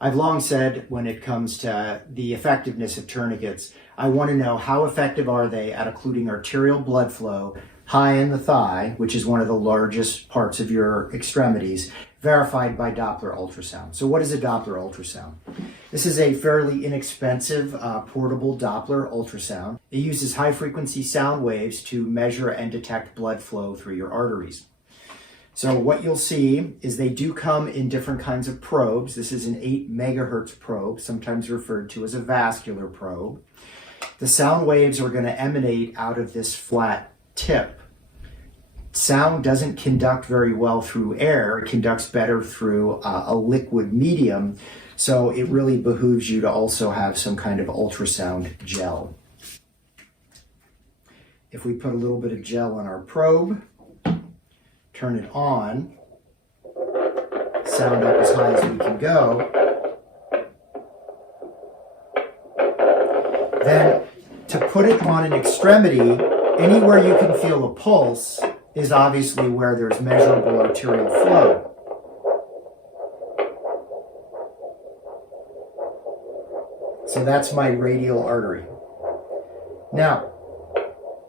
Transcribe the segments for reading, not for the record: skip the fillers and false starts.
I've long said when it comes to the effectiveness of tourniquets, I want to know how effective are they at occluding arterial blood flow high in the thigh, which is one of the largest parts of your extremities, verified by Doppler ultrasound. So what is a Doppler ultrasound? This is a fairly inexpensive portable Doppler ultrasound. It uses high frequency sound waves to measure and detect blood flow through your arteries. So what you'll see is they do come in different kinds of probes. This is an 8 megahertz probe, sometimes referred to as a vascular probe. The sound waves are going to emanate out of this flat tip. Sound doesn't conduct very well through air. It conducts better through a liquid medium. So it really behooves you to also have some kind of ultrasound gel. If we put a little bit of gel on our probe, turn it on, sound up as high as we can go. Then to put it on an extremity, anywhere you can feel a pulse is obviously where there's measurable arterial flow. So that's my radial artery. Now,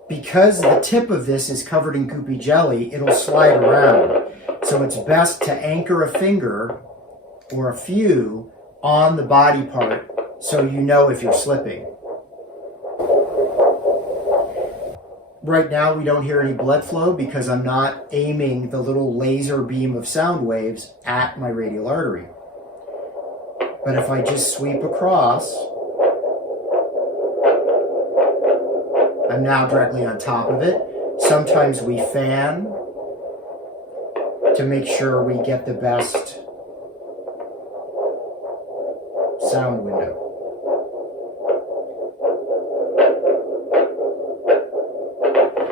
because the tip of this is covered in goopy jelly, it'll slide around. So it's best to anchor a finger or a few on the body part so you know if you're slipping. Right now we don't hear any blood flow because I'm not aiming the little laser beam of sound waves at my radial artery. But if I just sweep across, I'm now directly on top of it. Sometimes we fan to make sure we get the best sound window.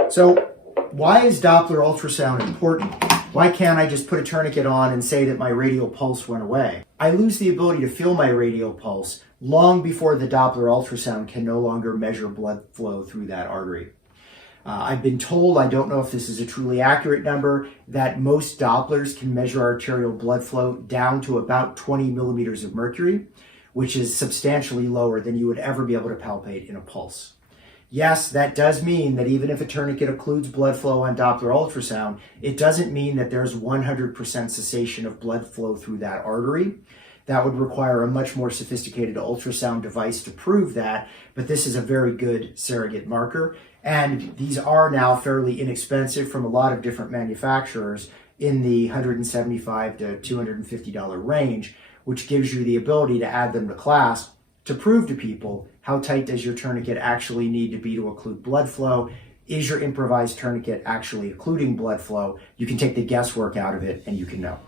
So why is Doppler ultrasound important? Why can't I just put a tourniquet on and say that my radial pulse went away? I lose the ability to feel my radial pulse long before the Doppler ultrasound can no longer measure blood flow through that artery. I've been told, I don't know if this is a truly accurate number, that most Dopplers can measure arterial blood flow down to about 20 millimeters of mercury, which is substantially lower than you would ever be able to palpate in a pulse. Yes, that does mean that even if a tourniquet occludes blood flow on Doppler ultrasound, it doesn't mean that there's 100% cessation of blood flow through that artery. That would require a much more sophisticated ultrasound device to prove that, but this is a very good surrogate marker. And these are now fairly inexpensive from a lot of different manufacturers in the $175 to $250 range, which gives you the ability to add them to class to prove to people how tight does your tourniquet actually need to be to occlude blood flow. Is your improvised tourniquet actually occluding blood flow? You can take the guesswork out of it and you can know.